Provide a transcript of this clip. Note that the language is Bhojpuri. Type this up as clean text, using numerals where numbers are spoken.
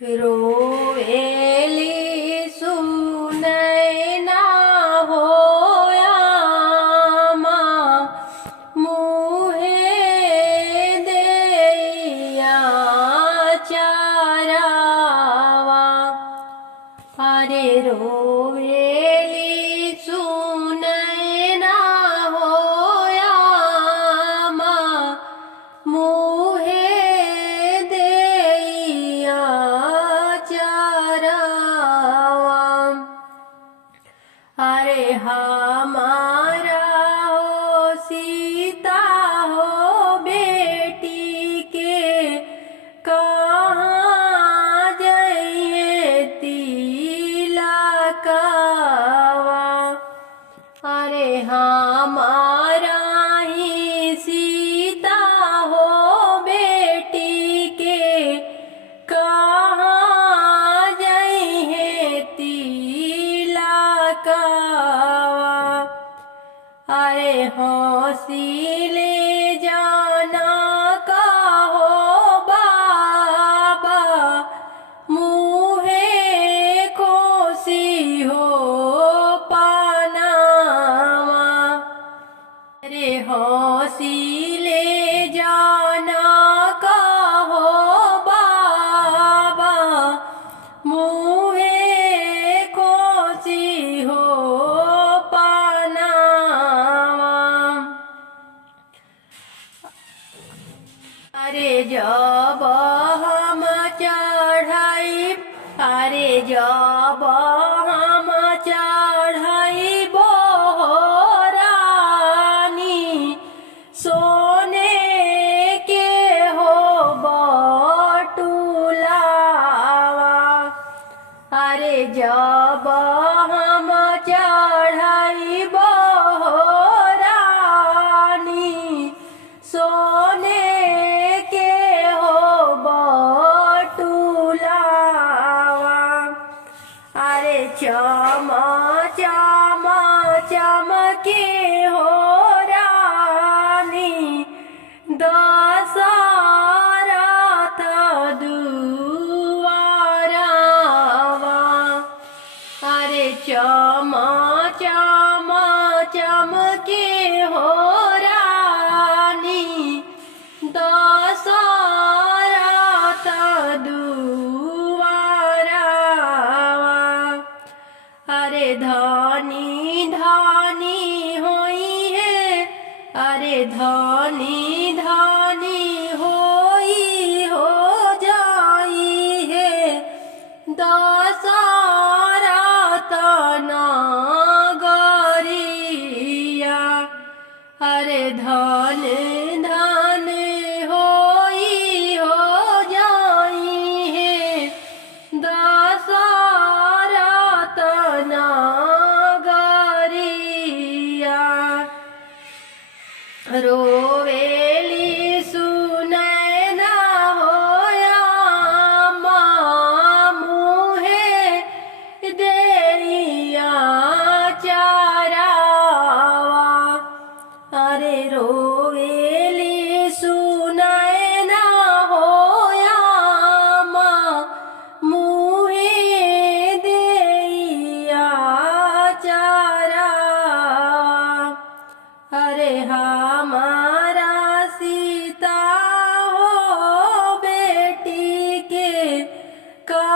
रोएली सुनैना होया माँ मुहे देया चारावा। अरे रोएली सुनैना होया माँ मुहे देया चारावा। अरे हमारा हो सीता हो बेटी के कहाँ जाइए तिलकवा। अरे हमारा ही सीता हो बेटी के कहाँ जाइए तिलकवा। अरे हंसी ले जाना कहो बाबा मुहे खुशी हो पानावा। अरे हंसी ले जाना कहो बाबा मुहे खुशी हो पानावा। अरे जब हम चढ़ाई अरे जब हम चढ़ाई रानी सोने के हो बटुलावा। अरे जब हम चढ़ाई रानी सोने के हो बटुलावा। अरे चम चम चमके हो रानी दशरथ दुआरावा। अरे चम चम चमके हो रानी दशरथ दुआरावा। अरे धनी धनी होई है अरे धनी धनी होई हो जाई है दशरथ नगरिया। अरे धन धन होई हो जाई है दशरथ नगरिया। रोवेली सुनैना होया माँ मुहे देया चारावा। अरे रोवेली सुनैना होया माँ मुहे देया चारावा। अरे हमारा सीता हो बेटी के का